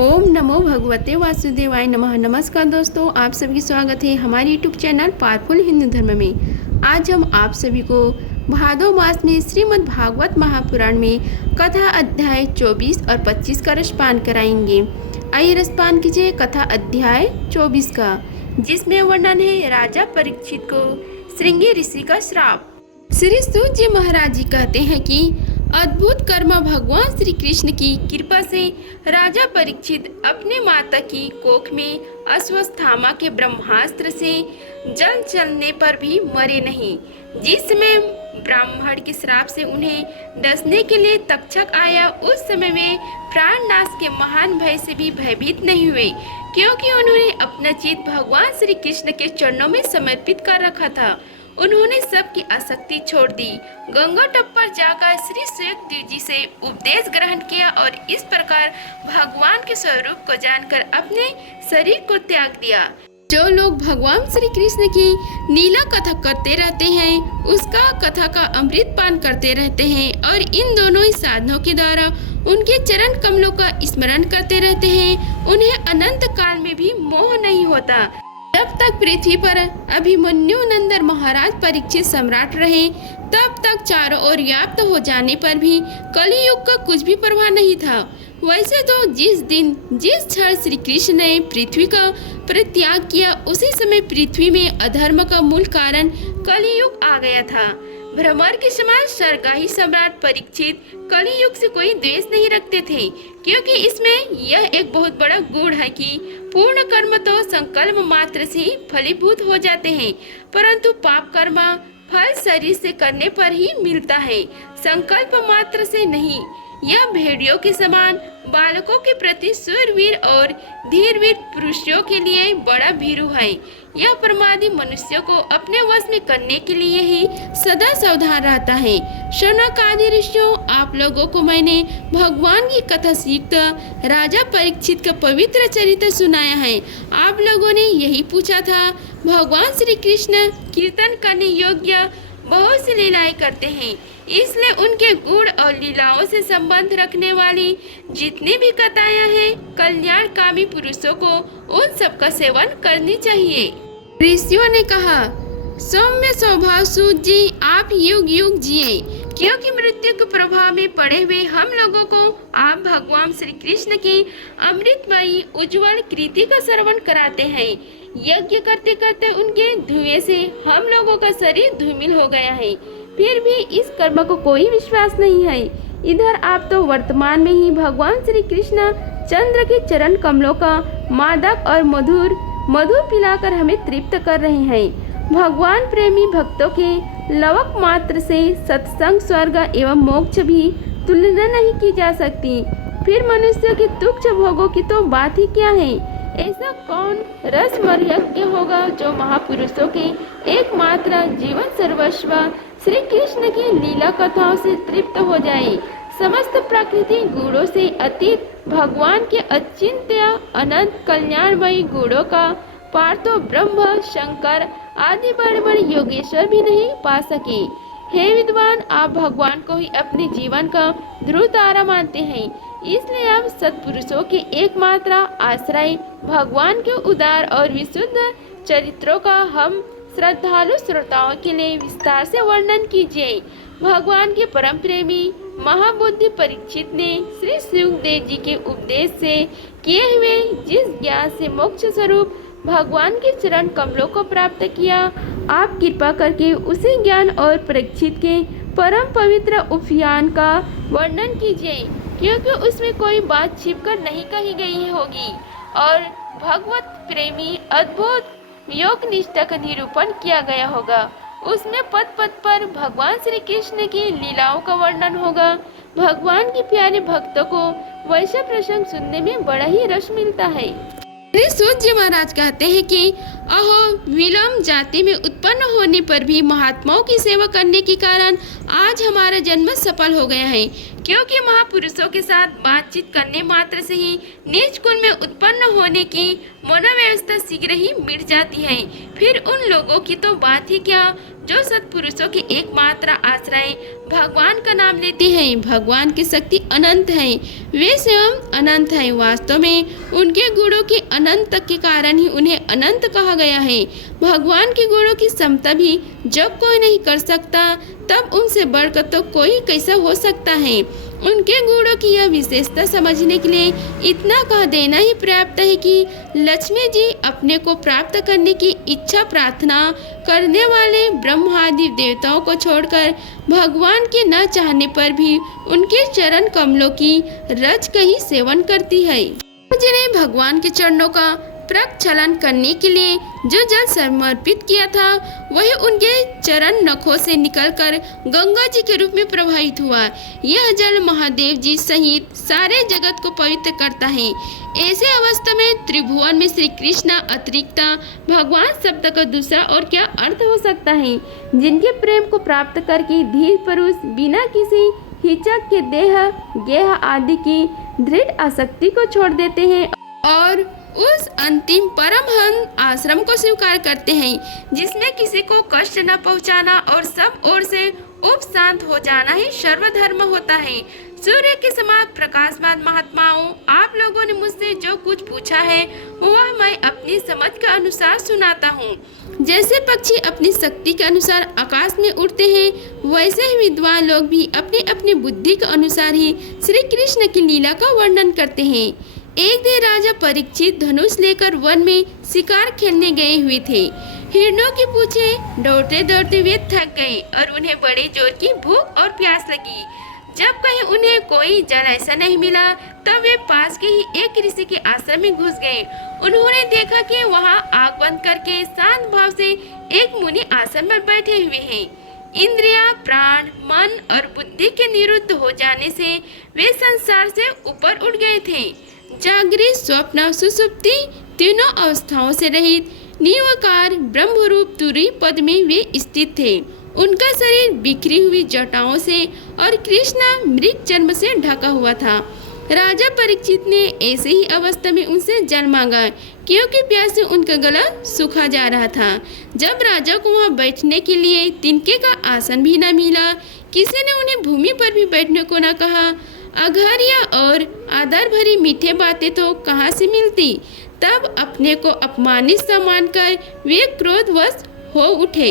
ओम नमो भगवते वासुदेवाय नमः। नमस्कार दोस्तों, आप सभी का स्वागत है हमारे यूट्यूब चैनल पावरफुल हिंदू धर्म में। आज हम आप सभी को भादो मास में श्रीमद् भागवत महापुराण में कथा अध्याय 24 और 25 का रसपान कराएंगे। आइए रसपान कीजिए कथा अध्याय 24 का, जिसमें वर्णन है राजा परीक्षित को श्रृंगी ऋषि का श्राप। श्री सूत जी महाराज जी कहते हैं कि अद्भुत कर्म भगवान श्री कृष्ण की कृपा से राजा परीक्षित अपने माता की कोख में अश्वत्थामा के ब्रह्मास्त्र से जल चलने पर भी मरे नहीं। जिस समय ब्राह्मण के श्राप से उन्हें डसने के लिए तक्षक आया, उस समय में प्राण नाश के महान भय से भी भयभीत नहीं हुए, क्योंकि उन्होंने अपना चित्त भगवान श्री कृष्ण के चरणों में समर्पित कर रखा था। उन्होंने सबकी आसक्ति छोड़ दी, गंगा तट पर जाकर श्री सुखदेव जी से उपदेश ग्रहण किया और इस प्रकार भगवान के स्वरूप को जानकर अपने शरीर को त्याग दिया। जो लोग भगवान श्री कृष्ण की लीला कथा करते रहते हैं, उसका कथा का अमृत पान करते रहते हैं और इन दोनों ही साधनों के द्वारा उनके चरण कमलों का स्मरण करते रहते हैं, उन्हें अनंत काल में भी मोह नहीं होता। जब तक पृथ्वी पर अभिमन्यु नंदन महाराज परीक्षित सम्राट रहे, तब तक चारों ओर व्याप्त हो जाने पर भी कलियुग का कुछ भी प्रभाव नहीं था। वैसे तो जिस दिन जिस क्षण श्री कृष्ण ने पृथ्वी का परित्याग किया, उसी समय पृथ्वी में अधर्म का मूल कारण कलियुग आ गया था। भ्रमर के समान सरगाही सम्राट परीक्षित कलियुग से कोई द्वेष नहीं रखते थे, क्योंकि इसमें यह एक बहुत बड़ा गुण है कि पूर्ण कर्म तो संकल्प मात्र से ही फलीभूत हो जाते हैं, परंतु पाप कर्म फल शरीर से करने पर ही मिलता है, संकल्प मात्र से नहीं। यह भेड़ियों के समान बालकों के प्रति शूरवीर और धीरवीर पुरुषों के लिए बड़ा भीरू है। यह प्रमादी मनुष्यों को अपने वश में करने के लिए ही सदा सावधान रहता है। शौनक आदि ऋषियों, आप लोगों को मैंने भगवान की कथा सीखकर राजा परीक्षित का पवित्र चरित्र सुनाया है। आप लोगों ने यही पूछा था, भगवान श्री कृष्ण कीर्तन करने योग्य बहुत सी लीलाएं करते हैं, इसलिए उनके गुण और लीलाओं से संबंध रखने वाली जितनी भी कथाएं हैं, कल्याणकामी पुरुषों को उन सब का सेवन करनी चाहिए। ऋषियों ने कहा, सौम्य स्वभाव सूत जी, आप युग युग जिए, क्योंकि मृत्यु के प्रभाव में पड़े हुए हम लोगों को आप भगवान श्री कृष्ण की अमृतमयी उज्जवल कृति का श्रवण कराते हैं। यज्ञ करते करते उनके धुएं से हम लोगों का शरीर धूमिल हो गया है, फिर भी इस कर्म को कोई विश्वास नहीं है। इधर आप तो वर्तमान में ही भगवान श्री कृष्ण चंद्र के चरण कमलों का मादक और मधुर पिलाकर हमें तृप्त कर रहे हैं। भगवान प्रेमी भक्तों के लवक मात्र से सत्संग, स्वर्ग एवं मोक्ष भी तुलना नहीं की जा सकती, फिर मनुष्य के तुच्छ भोगों की तो बात ही क्या है। ऐसा कौन रसमर्यज्ञ होगा जो महापुरुषों के एकमात्र जीवन सर्वस्व श्री कृष्ण की लीला कथाओं से तृप्त हो जाए। समस्त प्राकृतिक गुणों से अतीत भगवान के अचिंत्य अनंत कल्याणमयी गुणों का पार तो ब्रह्म, शंकर आदि बड़े बड़े योगेश्वर भी नहीं पा सके। हे विद्वान, आप भगवान को ही अपने जीवन का ध्रुव तारा मानते हैं, इसलिए आप सत्पुरुषों के एकमात्र आश्रय भगवान के उदार और विशुद्ध चरित्रों का हम श्रद्धालु श्रोताओं के लिए विस्तार से वर्णन कीजिए। भगवान के परम प्रेमी महाबुद्धि परीक्षित ने श्री सुखदेव जी के उपदेश से किए हुए जिस ज्ञान से मोक्ष स्वरूप भगवान के चरण कमलों को प्राप्त किया, आप कृपा करके उसी ज्ञान और परीक्षित के परम पवित्र उपयान का वर्णन कीजिए, क्योंकि उसमें कोई बात छिपकर नहीं कही गई होगी और भगवत प्रेमी अद्भुत योग निष्ठा का निरूपण किया गया होगा। उसमें पद पद पर भगवान श्री कृष्ण की लीलाओं का वर्णन होगा। भगवान के प्यारे भक्तों को वैसा प्रसंग सुनने में बड़ा ही रस मिलता है। श्री सूत जी महाराज कहते हैं कि अहो विलम्ब जाति में उत्पन्न होने पर भी महात्माओं की सेवा करने के कारण आज हमारा जन्म सफल हो गया है, क्योंकि महापुरुषों के साथ बातचीत करने मात्र से ही नीच कुल में उत्पन्न होने की मनोव्यवस्था शीघ्र ही मिट जाती है। फिर उन लोगों की तो बात ही क्या जो सत्पुरुषों के एकमात्र आश्रय भगवान का नाम लेते हैं। भगवान की शक्ति अनंत है, वे स्वयं अनंत है। वास्तव में उनके गुणों की अनंत के कारण ही उन्हें अनंत कहा गया है। भगवान के गुणों की समता भी जब कोई नहीं कर सकता, तब उनसे बढ़कर तो कोई कैसा हो सकता है। उनके गुणों की यह विशेषता समझने के लिए इतना कह देना ही पर्याप्त है कि लक्ष्मी जी अपने को प्राप्त करने की इच्छा प्रार्थना करने वाले ब्रह्मादि देवताओं को छोड़कर भगवान के न चाहने पर भी उनके चरण कमलों की रज का ही सेवन करती है। जिन्हें भगवान के चरणों का प्रक्षालन करने के लिए जो जल समर्पित किया था, वही उनके चरण नखों से निकलकर गंगा जी के रूप में प्रवाहित हुआ। यह जल महादेव जी सहित सारे जगत को पवित्र करता है। ऐसे अवस्था में त्रिभुवन में श्री कृष्ण अतिरिक्त भगवान शब्द का दूसरा और क्या अर्थ हो सकता है। जिनके प्रेम को प्राप्त करके धीर पुरुष बिना किसी हिचक के देह गेह आदि की दृढ़ आसक्ति को छोड़ देते हैं और उस अंतिम परमहंस आश्रम को स्वीकार करते हैं, जिसमें किसी को कष्ट न पहुंचाना और सब ओर से उपशांत हो जाना ही सर्वधर्म होता है। सूर्य के समान प्रकाशमान महात्माओं, आप लोगों ने मुझसे जो कुछ पूछा है वह मैं अपनी समझ के अनुसार सुनाता हूँ। जैसे पक्षी अपनी शक्ति के अनुसार आकाश में उड़ते हैं, वैसे ही विद्वान लोग भी अपनी अपनी बुद्धि के अनुसार ही श्री कृष्ण की लीला का वर्णन करते हैं। एक दिन राजा परीक्षित धनुष लेकर वन में शिकार खेलने गए हुए थे। हिरणों की पूछे दौड़ते दौड़ते वे थक गए और उन्हें बड़े जोर की भूख और प्यास लगी। जब कहीं उन्हें कोई जल ऐसा नहीं मिला, तब वे पास के ही एक ऋषि के आश्रम में घुस गए। उन्होंने देखा कि वहां आग बंद करके शांत भाव से एक मुनि आसन में बैठे हुए हैं। इंद्रियां, प्राण, मन और बुद्धि के निरुद्ध हो जाने से वे संसार से ऊपर उठ गए थे। जागृत, स्वप्न, सुषुप्ति तीनों अवस्थाओं से रहित निराकार ब्रह्मरूप तुरीय पद में वे स्थित थे। उनका शरीर बिखरी हुई जटाओं से और कृष्ण मृग चर्म से ढका हुआ था। राजा परीक्षित ने ऐसे ही अवस्था में उनसे जल मांगा, क्योंकि प्यास से उनका गला सूखा जा रहा था। जब राजा को वहां बैठने के लिए तिनके का आसन भी न मिला, किसी ने उन्हें भूमि पर भी बैठने को न कहा। अघारिया और आदर भरी मीठे बातें तो कहाँ से मिलती। तब अपने को अपमानित सा मानकर वे क्रोधवश हो उठे।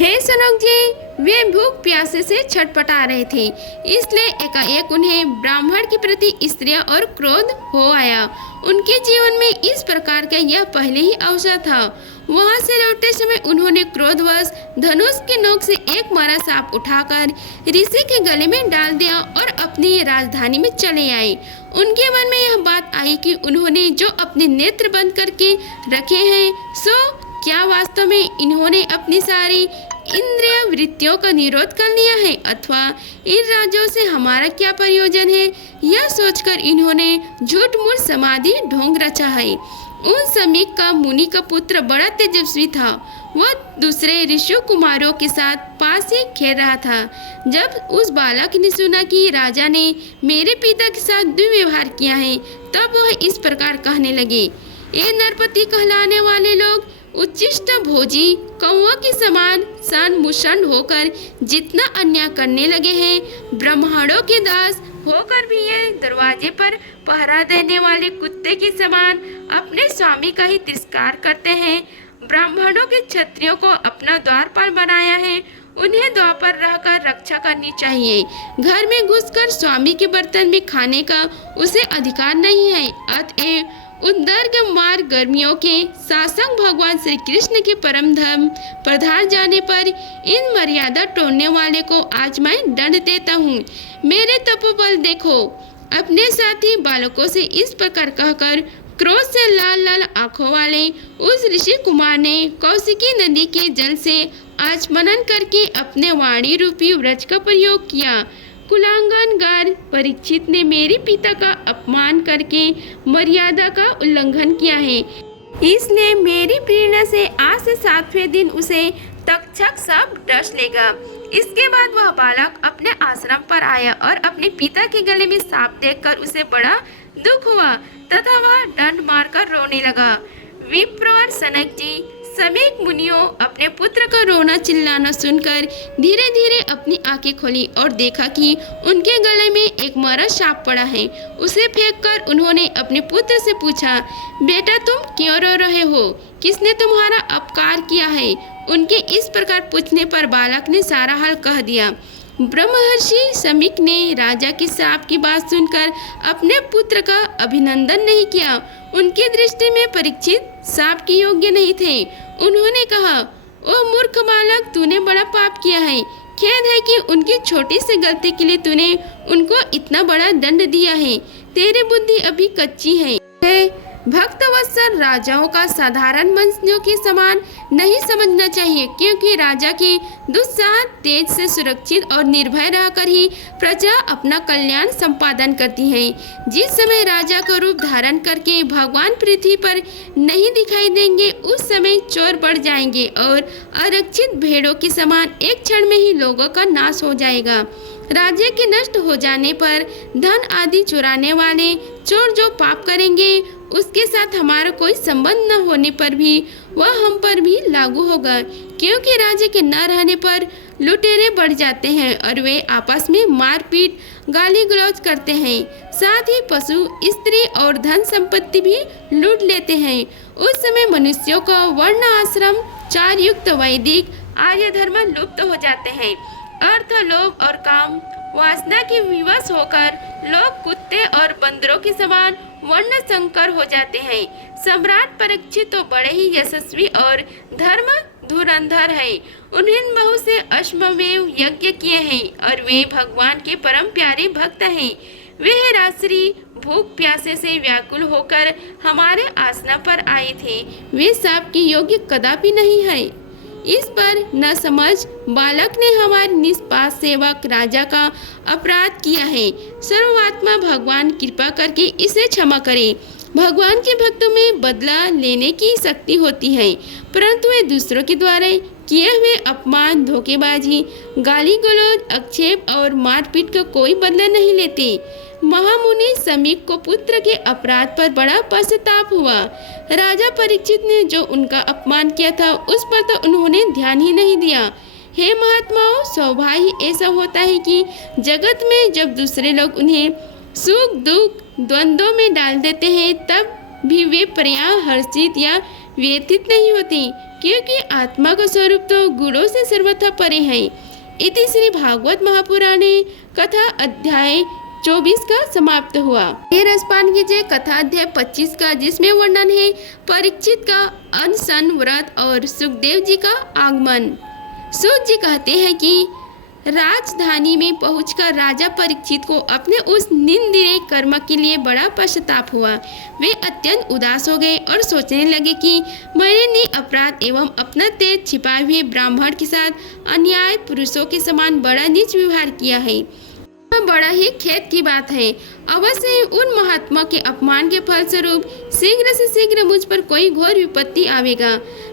हे सनक जी, वे भूख प्यासे से छटपटा रहे थे, इसलिए एकाएक उन्हें ब्राह्मण के प्रति स्त्रिया और क्रोध हो आया। उनके जीवन में इस प्रकार का यह पहले ही अवसर था। वहां से लौटते समय उन्होंने क्रोधवश धनुष के नोक से एक मरा सांप उठाकर ऋषि के गले में डाल दिया और अपनी राजधानी में चले आए। उनके मन में यह बात आई कि उन्होंने जो अपने नेत्र बंद करके रखे हैं, सो क्या वास्तव में इन्होंने अपनी सारी इंद्रिय वृत्तियों का निरोध कर लिया है, अथवा इन राज्यों से हमारा क्या प्रयोजन है। यह सोचकर इन्होंने झूठ मूठ समाधि ढोंग रचा है। उन समीक का मुनि का पुत्र बड़ा तेजस्वी था। वह दूसरे ऋषि कुमारों के साथ पास ही खेल रहा था। जब उस बालक ने सुना कि राजा ने मेरे पिता के साथ दुर्व्यवहार किया है, तब वह इस प्रकार कहने लगे, ये नरपति कहलाने वाले लोग उच्चिष्ट भोजी कौओं के समान सन मुशन होकर जितना अन्याय करने लगे हैं, ब्राह्मणों के दास होकर भी ये दरवाजे पर पहरा देने वाले कुत्ते के समान अपने स्वामी का ही तिरस्कार करते हैं। ब्राह्मणों के क्षत्रियों को अपना द्वारपाल बनाया है, उन्हें द्वार पर रहकर रक्षा करनी चाहिए। घर में घुसकर स्वामी के बर्तन में खाने का उसे अधिकार नहीं है। अतएव उद्दर्ग मार्ग गर्मियों के शासक भगवान श्री कृष्ण के परम धर्म पधार जाने पर इन मर्यादा तोड़ने वाले को आज मैं दंड देता हूँ। मेरे तपोबल देखो। अपने साथी बालकों से इस प्रकार कहकर क्रोध से लाल लाल आंखों वाले उस ऋषि कुमार ने कौशिकी नदी के जल से आचमन करके अपने वाणी रूपी व्रज का प्रयोग किया। कुलांगन गार परीक्षित ने मेरे पिता का अपमान करके मर्यादा का उल्लंघन किया है। इसलिए मेरी प्रेरणा से आज से 7वें दिन उसे तक्षक सब डस लेगा। इसके बाद वह बालक अपने आश्रम पर आया और अपने पिता के गले में सांप देखकर उसे बड़ा दुख हुआ तथा वह डंड मारकर रोने लगा। विप्रवर सनक जी समेत मुनियों अपने पुत्र का रोना चिल्लाना सुनकर धीरे धीरे अपनी आंखें खोली और देखा कि उनके गले में एक मरा सांप पड़ा है। उसे फेंककर उन्होंने अपने पुत्र से पूछा, बेटा तुम क्यों रो रहे हो? किसने तुम्हारा अपकार किया है? उनके इस प्रकार पूछने पर बालक ने सारा हाल कह दिया। ब्रह्मर्षि समीक ने राजा के श्राप की बात सुनकर अपने पुत्र का अभिनंदन नहीं किया। उनकी दृष्टि में परीक्षित श्राप के योग्य नहीं थे। उन्होंने कहा, ओ मूर्ख बालक, तूने बड़ा पाप किया है। खेद है कि उनकी छोटी सी गलती के लिए तूने उनको इतना बड़ा दंड दिया है। तेरी बुद्धि अभी कच्ची है। भक्तवत्सल राजाओं का साधारण मनुष्यों के समान नहीं समझना चाहिए, क्योंकि राजा के दुस्साहस तेज से सुरक्षित और निर्भय रहकर ही प्रजा अपना कल्याण संपादन करती है। जिस समय राजा का रूप धारण करके भगवान पृथ्वी पर नहीं दिखाई देंगे, उस समय चोर बढ़ जाएंगे और आरक्षित भेड़ों के समान एक क्षण में ही लोगों का नाश हो जाएगा। राज्य के नष्ट हो जाने पर धन आदि चुराने वाले चोर जो पाप करेंगे, उसके साथ हमारा कोई संबंध न होने पर भी वह हम पर भी लागू होगा, क्योंकि राज्य के न रहने पर लुटेरे बढ़ जाते हैं और वे आपस में मारपीट गाली गलौज करते हैं। साथ ही पशु, स्त्री और धन संपत्ति भी लूट लेते हैं। उस समय मनुष्यों का वर्ण आश्रम चार युक्त वैदिक आर्य धर्म लुप्त हो जाते हैं। अर्थ, लोभ और काम वासना के विवश होकर लोग कुत्ते और बंदरों के समान वर्ण संकर हो जाते हैं। सम्राट परीक्षित तो बड़े ही यशस्वी और धर्म धुरंधर है। उन्हें बहुत से अश्वमेव यज्ञ किए हैं और वे भगवान के परम प्यारे भक्त हैं। वे रात्रि भूख प्यासे से व्याकुल होकर हमारे आसना पर आए थे। वे सांप के योग्य कदापि नहीं है। इस पर न समझ बालक ने हमारे निष्पास सेवक राजा का अपराध किया है। सर्वात्मा भगवान कृपा करके इसे क्षमा करे। भगवान के भक्तों में बदला लेने की शक्ति होती है, परंतु वे दूसरों के द्वारा किए हुए अपमान, धोखेबाजी, गाली गलौज, आक्षेप और मारपीट का कोई बदला नहीं लेते। महामुनि समीक को पुत्र के अपराध पर बड़ा पश्चाताप हुआ। राजा परीक्षित ने जो उनका अपमान किया था, उस पर तो उन्होंने ध्यान ही नहीं दिया। हे महात्माओं, सौभाग्य ऐसा होता है कि जगत में जब दूसरे लोग उन्हें सुख दुख द्वंद्वों में डाल देते हैं, तब भी वे पर्याय हर्षित या व्यथित नहीं होते, क्योंकि आत्मा का स्वरूप तो गुणों से सर्वथा परे है। इति श्री भागवत महापुराणे कथा अध्याय 24 का समाप्त हुआ। ये रसपान कीजिए कथा अध्याय 25 का, जिसमें वर्णन है परीक्षित का अनशन व्रत और सुखदेव जी का आगमन। सूत जी कहते हैं कि राजधानी में पहुंचकर राजा परीक्षित को अपने उस निंदनीय कर्म के लिए बड़ा पश्चाताप हुआ। वे अत्यंत उदास हो गए और सोचने लगे कि मैंने अपराध एवं अपना तेज छिपाए हुए ब्राह्मण के साथ अन्याय पुरुषों के समान बड़ा नीच व्यवहार किया है। बड़ा ही खेद की बात है। अवश्य उन महात्मा के अपमान के फलस्वरूप शीघ्र से शीघ्र मुझ पर कोई घोर विपत्ति आवेगा।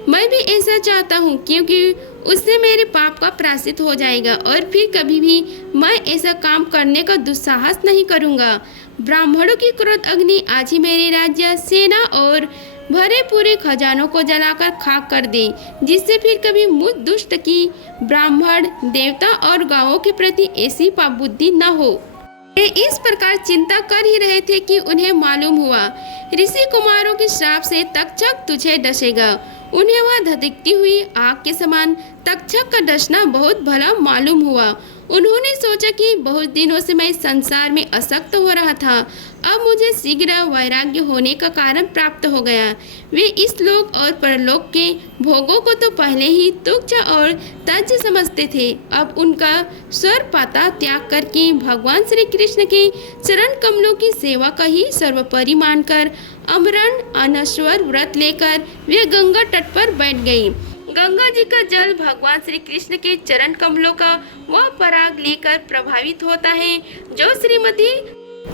मैं भी ऐसा चाहता हूँ, क्योंकि उससे मेरे पाप का प्रायश्चित हो जाएगा और फिर कभी भी मैं ऐसा काम करने का दुस्साहस नहीं करूँगा। ब्राह्मणों की क्रोध अग्नि आज ही मेरे राज्य, सेना और भरे पूरे खजानों को जलाकर खाक कर दे, जिससे फिर कभी मुझ दुष्ट की ब्राह्मण, देवता और गांवों के प्रति ऐसी पाप बुद्धि न हो। वे इस प्रकार चिंता कर ही रहे थे कि उन्हें मालूम हुआ ऋषि कुमारों के श्राप से तक्षक तुझे डसेगा। उन्हें वह धधकती हुई आग के समान तक्षक का डसना बहुत भला मालूम हुआ। उन्होंने सोचा कि बहुत दिनों से मैं संसार में आसक्त हो रहा था, अब मुझे शीघ्र वैराग्य होने का कारण प्राप्त हो गया। वे इस लोक और परलोक के भोगों को तो पहले ही तुच्छ और त्याज्य समझते थे। अब उनका स्वर पाता त्याग करके भगवान श्री कृष्ण के चरण कमलों की सेवा का ही सर्वोपरि मानकर अमरण अनश्वर व्रत लेकर वे गंगा तट पर बैठ गई। गंगा जी का जल भगवान श्री कृष्ण के चरण कमलों का वह पराग लेकर प्रभावित होता है, जो श्रीमती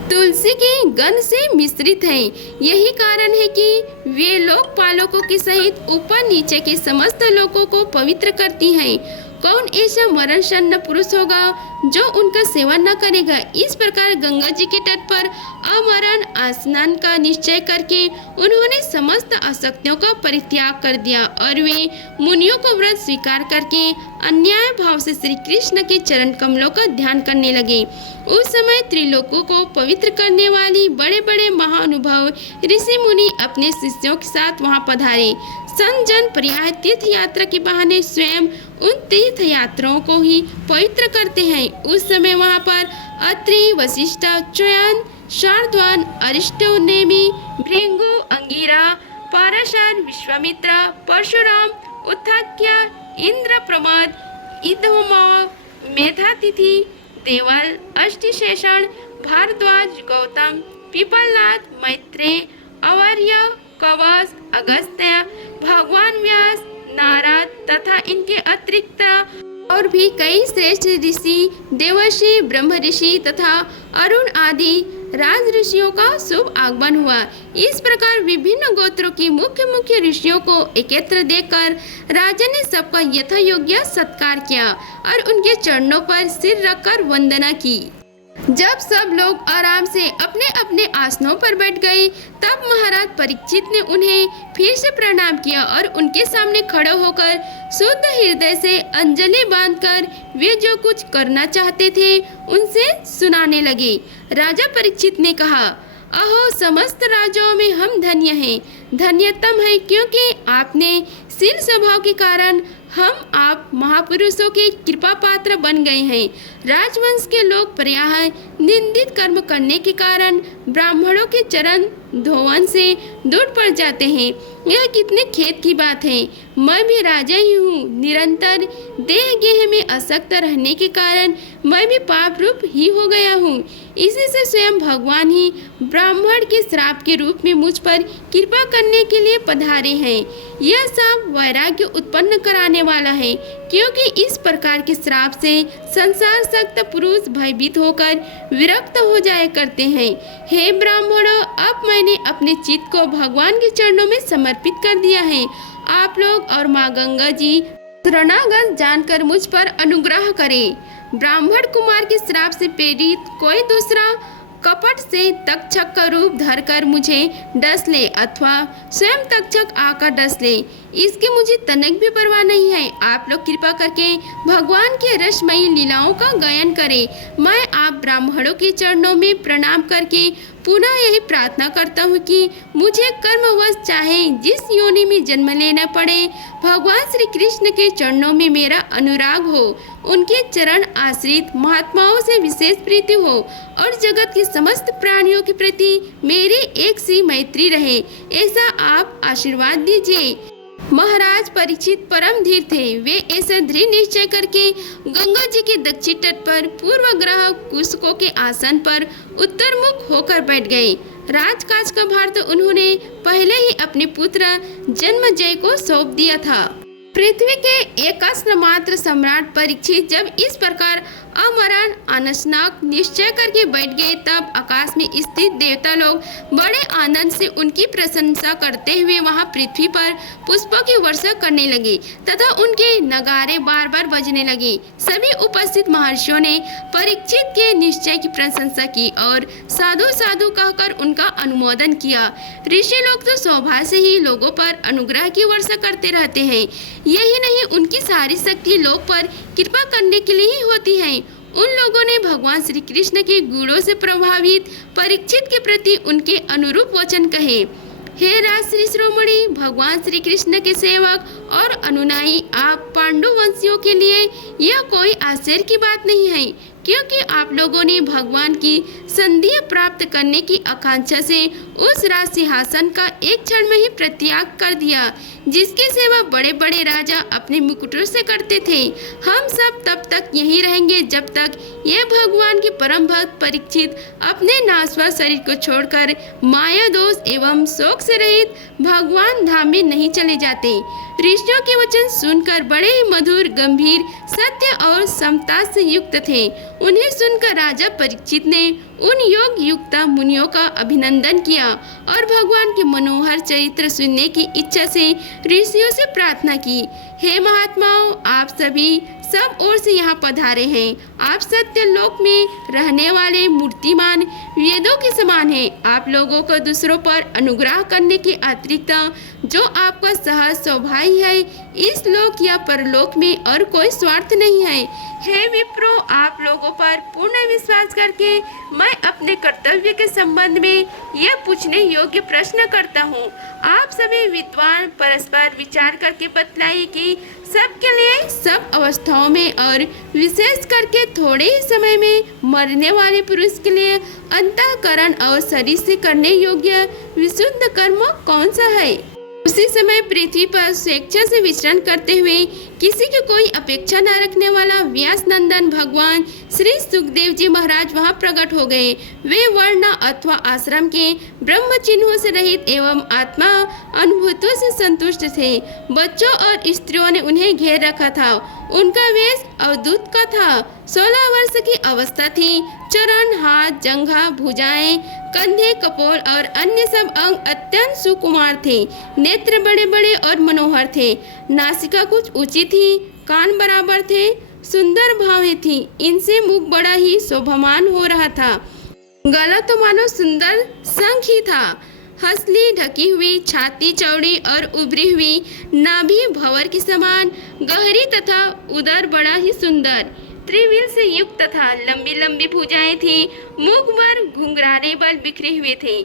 तुलसी की गंध से मिश्रित है। यही कारण है कि वे लोकपालों के सहित ऊपर नीचे के समस्त लोगों को पवित्र करती हैं। कौन ऐसा मरणशन्न पुरुष होगा जो उनका सेवन न करेगा। इस प्रकार गंगा जी के तट पर अमरण स्नान का निश्चय करके उन्होंने समस्त आसक्तियों का परित्याग कर दिया और वे मुनियों को व्रत स्वीकार करके अन्याय भाव से श्री कृष्ण के चरण कमलों का ध्यान करने लगे। उस समय त्रिलोकों को पवित्र करने वाली बड़े बड़े महानुभव ऋषि मुनि अपने शिष्यों के साथ वहां पधारे। संत जन पर्याय तीर्थ यात्रा के बहाने स्वयं उन तीर्थ यात्राओं को ही पवित्र करते हैं। उस समय वहां पर अत्रि, वशिष्ठ, च्यवन, शार्दूल, अरिष्टो, नेमि, भृंगु, अंगिरा, पाराशर, विश्वामित्र, परशुराम, उत्थाक्य, इंद्र, प्रमद, इदहोमाव, मेधातिथि, देवल, अष्टिशेषण, भारद्वाज, गौतम, पिपलनाथ, मैत्रेय, आर्य, कवच, अगस्त्य, भगवान व्यास, नारद तथा इनके अतिरिक्त और भी कई श्रेष्ठ ऋषि, देवर्षि, ब्रह्म ऋषि तथा अरुण आदि राज ऋषियों का शुभ आगमन हुआ। इस प्रकार विभिन्न गोत्रों की मुख्य मुख्य ऋषियों को एकत्र देखकर राजा ने सबका यथा योग्य सत्कार किया और उनके चरणों पर सिर रखकर वंदना की। जब सब लोग आराम से अपने अपने आसनों पर बैठ गए तब महाराज परीक्षित ने उन्हें फिर से प्रणाम किया और उनके सामने खड़े होकर शुद्ध हृदय से अंजलि बांधकर वे जो कुछ करना चाहते थे उनसे सुनाने लगे। राजा परीक्षित ने कहा, अहो समस्त राजाओं में हम धन्य हैं, धन्यतम है क्योंकि आपने शील स्वभाव के कारण हम आप महापुरुषों के कृपा पात्र बन गए हैं। राजवंश के लोग प्रायः निंदित कर्म करने के कारण ब्राह्मणों के चरण धोवन से दूर पड़ जाते हैं। यह कितने खेद की बात है। मैं भी राजा ही हूँ। निरंतर देह गेह में आसक्त रहने के कारण मैं भी पाप रूप ही हो गया हूँ। इसी से स्वयं भगवान ही ब्राह्मण के श्राप के रूप में मुझ पर कृपा करने के लिए पधारे हैं। यह श्राप वैराग्य उत्पन्न कराने वाला है क्योंकि इस प्रकार के श्राप से संसार सक्त पुरुष भयभीत होकर विरक्त हो जाया करते हैं। हे ब्राह्मणों, अब मैंने अपने चित्त को भगवान के चरणों में समर्पित कर दिया है। आप लोग और माँ गंगा जी शरणागत जानकर मुझ पर अनुग्रह करें। ब्राह्मण कुमार के श्राप से प्रेरित कोई दूसरा कपट से तक्षक का रूप धरकर मुझे डस ले अथवा स्वयं तक्षक आकर डस ले, इसकी मुझे तनक भी परवाह नहीं है। आप लोग कृपा करके भगवान के रसमयी लीलाओं का गायन करें। मैं आप ब्राह्मणों के चरणों में प्रणाम करके पुनः यही प्रार्थना करता हूँ कि मुझे कर्मवश चाहे जिस योनि में जन्म लेना पड़े, भगवान श्री कृष्ण के चरणों में मेरा अनुराग हो, उनके चरण आश्रित महात्माओं से विशेष प्रीति हो और जगत के समस्त प्राणियों के प्रति मेरी एक सी मैत्री रहे, ऐसा आप आशीर्वाद दीजिए। महाराज परीक्षित परम धीर थे। वे ऐसा दृढ़ निश्चय करके गंगा जी के दक्षिण तट पर पूर्वग्रह कुशकों के आसन पर उत्तरमुख होकर बैठ गए। राजकाज का भार तो उन्होंने पहले ही अपने पुत्र जन्मजय को सौंप दिया था। पृथ्वी के एकमात्र मात्र सम्राट परीक्षित जब इस प्रकार अमरण अनशनाक निश्चय करके बैठ गए तब आकाश में स्थित देवता लोग बड़े आनंद से उनकी प्रशंसा करते हुए वहां पृथ्वी पर पुष्पों की वर्षा करने लगे तथा उनके नगारे बार बार बजने लगे। सभी उपस्थित महर्षियों ने परीक्षित के निश्चय की प्रशंसा की और साधु साधु कहकर उनका अनुमोदन किया। ऋषि लोग तो सौभाग्य से ही लोगों पर अनुग्रह की वर्षा करते रहते हैं। यही नहीं, उनकी सारी शक्ति लोग पर कृपा करने के लिए ही होती है। उन लोगों ने भगवान श्री कृष्ण के गुणों से प्रभावित परीक्षित के प्रति उनके अनुरूप वचन कहे। हे राज श्री श्रोमणी, भगवान श्री कृष्ण के सेवक और अनुयायी आप पांडु वंशियों के लिए यह कोई आश्चर्य की बात नहीं है क्योंकि आप लोगों ने भगवान की संधि प्राप्त करने की आकांक्षा से उस राज सिंहासन का एक क्षण में ही परित्याग कर दिया जिसकी सेवा बड़े बड़े राजा अपने मुकुटों से करते थे। हम सब तब तक यहीं रहेंगे जब तक ये भगवान के परम भक्त परीक्षित अपने नाश्वर शरीर को छोड़कर माया दोष एवं शोक से रहित भगवान धाम में नहीं चले जाते। ऋषियों के वचन सुनकर बड़े ही मधुर, गंभीर, सत्य और समता से युक्त थे। उन्हें सुनकर राजा परीक्षित ने उन योग युक्त मुनियों का अभिनंदन किया और भगवान के मनोहर चरित्र सुनने की इच्छा से ऋषियों से प्रार्थना की। हे महात्माओं, आप सभी सब ओर से यहाँ पधारे हैं। आप सत्य लोक में रहने वाले मूर्तिमान वेदों के समान हैं। आप लोगों को दूसरों पर अनुग्रह करने के अतिरिक्त जो आपका सहज सौभाग्य है, इस लोक या परलोक में और कोई स्वार्थ नहीं है। हे विप्रो, आप लोगों पर पूर्ण विश्वास करके मैं अपने कर्तव्य के संबंध में यह पूछने योग्य प्रश्न करता हूँ। आप सभी विद्वान परस्पर विचार करके बतलाइए कि सबके लिए सब अवस्थाओं में और विशेष करके थोड़े ही समय में मरने वाले पुरुष के लिए अंतःकरण और शरीर से करने योग्य विशुद्ध कर्म कौन सा है। उसी समय पृथ्वी पर स्वेच्छा से विचरण करते हुए किसी की कोई अपेक्षा न रखने वाला व्यास नंदन भगवान श्री सुखदेव जी महाराज वहां प्रकट हो गए। वे वर्ण अथवा आश्रम के ब्रह्म चिन्हों से रहित एवं आत्मा अनुभूतियों से संतुष्ट थे। बच्चों और स्त्रियों ने उन्हें घेर रखा था। उनका वेश अवधूत का था। 16 वर्ष की अवस्था थी। चरण, हाथ, जंघा, भुजाएं, कंधे, कपोल और अन्य सब अंग अत्यंत सुकुमार थे। नेत्र बड़े बड़े और मनोहर थे। नासिका कुछ ऊंची थी, कान बराबर थे, सुंदर भावें थी। इनसे मुख बड़ा ही शोभामान हो रहा था। गला तो मानो सुंदर शंख ही था। हंसली ढकी हुई, छाती चौड़ी और उभरी हुई, नाभि भंवर के समान गहरी तथा उदर बड़ा ही सुंदर, त्रिवील से युक्त तथा लंबी लंबी भुजाएं थी। मुख पर घुंघराने बाल बिखरे हुए थे।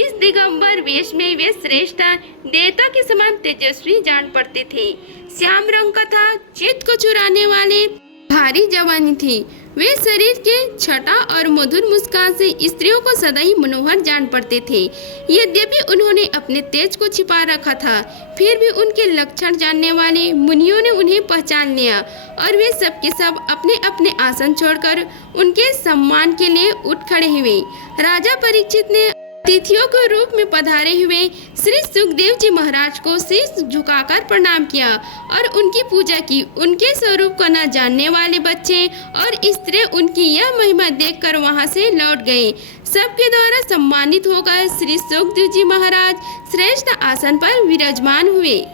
इस दिगंबर वेश में वे श्रेष्ठ देवता के समान तेजस्वी जान पड़ते थे। श्याम रंग का था। चित्त को चुराने वाले भारी जवानी थी। वे शरीर के छटा और मधुर मुस्कान से स्त्रियों को सदा ही मनोहर जान पड़ते थे। यद्यपि उन्होंने अपने तेज को छिपा रखा था, फिर भी उनके लक्षण जानने वाले मुनियों ने उन्हें पहचान लिया और वे सबके सब अपने अपने आसन छोड़कर उनके सम्मान के लिए उठ खड़े हुए। राजा परीक्षित ने अतिथियों के रूप में पधारे हुए श्री सुखदेव जी महाराज को शीश झुकाकर प्रणाम किया और उनकी पूजा की। उनके स्वरूप को न जानने वाले बच्चे और स्त्रियां उनकी यह महिमा देखकर वहां से लौट गए। सबके द्वारा सम्मानित होकर श्री सुखदेव जी महाराज श्रेष्ठ आसन पर विराजमान हुए।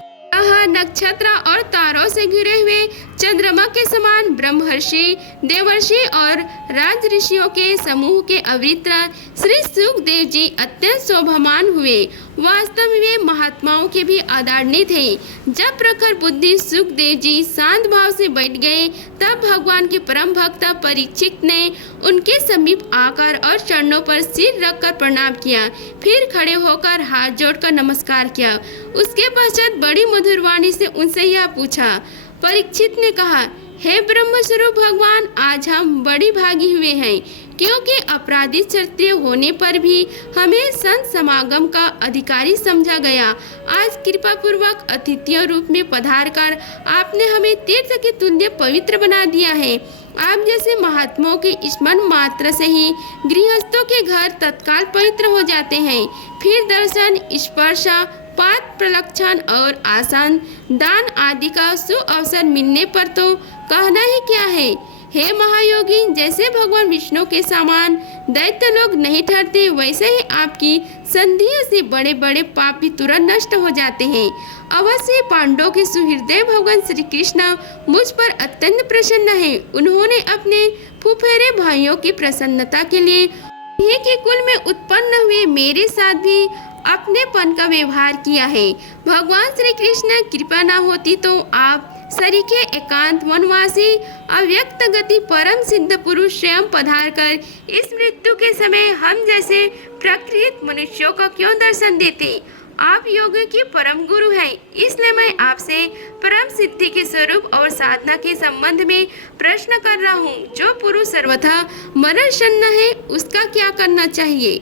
नक्षत्र और तारों से घिरे हुए चंद्रमा के समान ब्रह्मर्षि, देवर्षि और राज ऋषियों के समूह के अवृत्र श्री सुखदेव जी अत्यंत शोभामान हुए। वास्तव में वे महात्माओं के भी आदरणीय थे। जब प्रखर बुद्धि सुखदेव जी शांत भाव से बैठ गए, तब भगवान के परम भक्त परीक्षित ने उनके समीप आकर और चरणों पर सिर रखकर प्रणाम किया। फिर खड़े होकर हाथ जोड़कर नमस्कार किया। उसके पश्चात बड़ी मधुर वाणी से उनसे यह पूछा। परीक्षित ने कहा, हे ब्रह्मस्वरूप भगवान, आज हम बड़ी भागी हुए हैं, क्योंकि अपराधी क्षत्रिय होने पर भी हमें संत समागम का अधिकारी समझा गया। आज कृपा पूर्वक अतिथियों रूप में पधार कर आपने हमें तीर्थ के तुल्य पवित्र बना दिया है। आप जैसे महात्माओं के स्मरण मात्र से ही गृहस्थों के घर तत्काल पवित्र हो जाते हैं। फिर दर्शन, स्पर्श, पाद प्रलक्षण और आसन दान आदि का सुअवसर मिलने पर तो कहना ही क्या है। हे महायोगी, जैसे भगवान विष्णु के समान दैत्य लोग नहीं ठहरते, वैसे ही आपकी संधियों से बड़े बड़े पाप भी तुरंत नष्ट हो जाते हैं। अवश्य पांडवों के सुहृदय भगवान श्री कृष्ण मुझ पर अत्यंत प्रसन्न है। उन्होंने अपने फुफेरे भाइयों की प्रसन्नता के लिए उन्हीं के कुल में उत्पन्न हुए मेरे साथ भी अपनेपन का व्यवहार किया है। भगवान श्री कृष्ण कृपा न होती तो आप सरीखे एकांत वनवासी अव्यक्त गति परम सिद्ध पुरुष स्वयं पधार कर इस मृत्यु के समय हम जैसे प्रकृत मनुष्यों को क्यों दर्शन देते। आप योग की परम गुरु हैं, इसलिए मैं आपसे परम सिद्धि के स्वरूप और साधना के संबंध में प्रश्न कर रहा हूँ। जो पुरुष सर्वथा मरणशन्न है, उसका क्या करना चाहिए।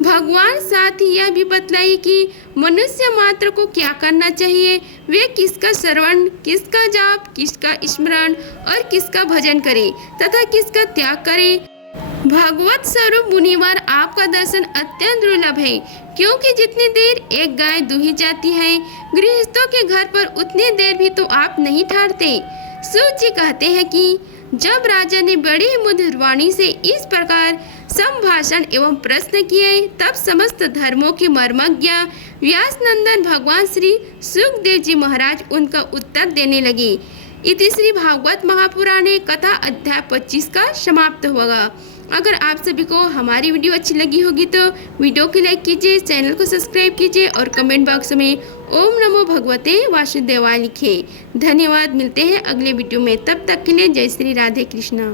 भगवान साथ ही यह भी बतलाई कि मनुष्य मात्र को क्या करना चाहिए। वे किसका श्रवण, किसका जाप, किसका स्मरण और किसका भजन करे तथा किसका त्याग करे। भगवत स्वरूप मुनिवर, आपका दर्शन अत्यंत दुर्लभ है, क्योंकि जितनी देर एक गाय दूही जाती है, गृहस्थों के घर पर उतनी देर भी तो आप नहीं ठहरते। सूत जी कहते हैं कि जब राजा ने बड़ी मधुर वाणी से इस प्रकार संभाषण एवं प्रश्न किए, तब समस्त धर्मों के मर्मज्ञ व्यास नंदन भगवान श्री सुखदेव जी महाराज उनका उत्तर देने लगे। इति श्री भागवत महापुराणे कथा अध्याय 25 का समाप्त होगा। अगर आप सभी को हमारी वीडियो अच्छी लगी होगी तो वीडियो को लाइक कीजिए, चैनल को सब्सक्राइब कीजिए और कमेंट बॉक्स में ओम नमो भगवते वासुदेवाय लिखें। धन्यवाद। मिलते हैं अगले वीडियो में, तब तक के लिए जय श्री राधे कृष्णा।